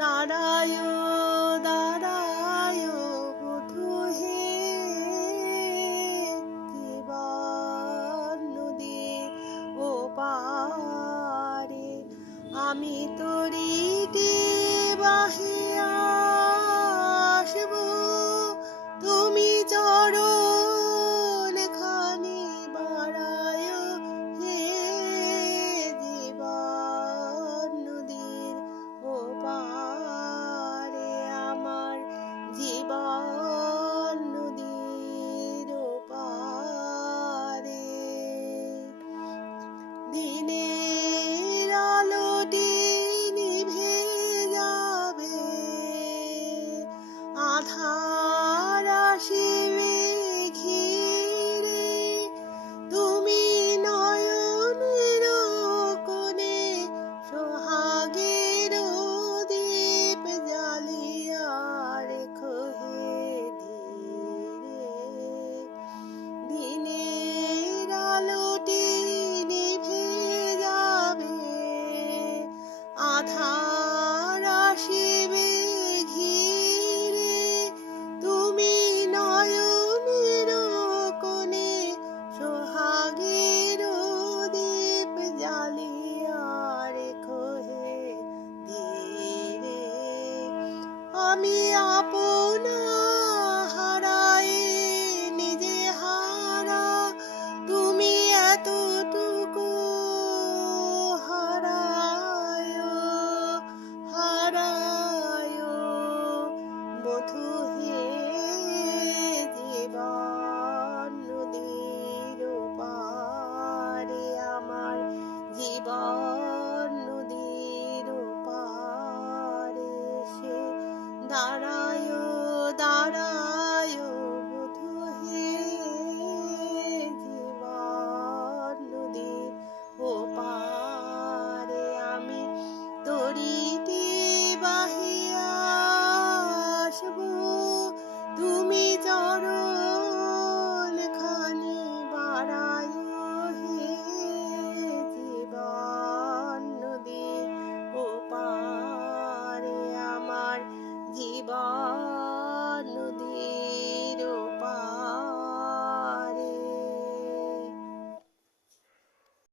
দাঁড়ায় দাঁড়ায় বধূ হে, নদী ও পারে আমি তরিতে বাহিয়া আসব, তুমি চরণ খানি বাড়ায় হে, জীবন নদীর ও পারে আমার জীবন নদীর ও পারে। দিনের আলোটি নিভে যাবে, আধার আসিবে ঘিরে, তুমি নয়নের কোণে সোহাগের দীপ জ্বালিয়া রেখো হে ধীরে। দিনের আলোটি নিভে যাবে, আধার আসিবে ঘিরে, তুমি নয়নের কোণে সোহাগের দীপ জ্বালিয়া রেখো হে ধীরে। আমি আপনা হারাই নিজে হারা, তুমি এতটুকু হারায় হারায় বধূ হে, জীবন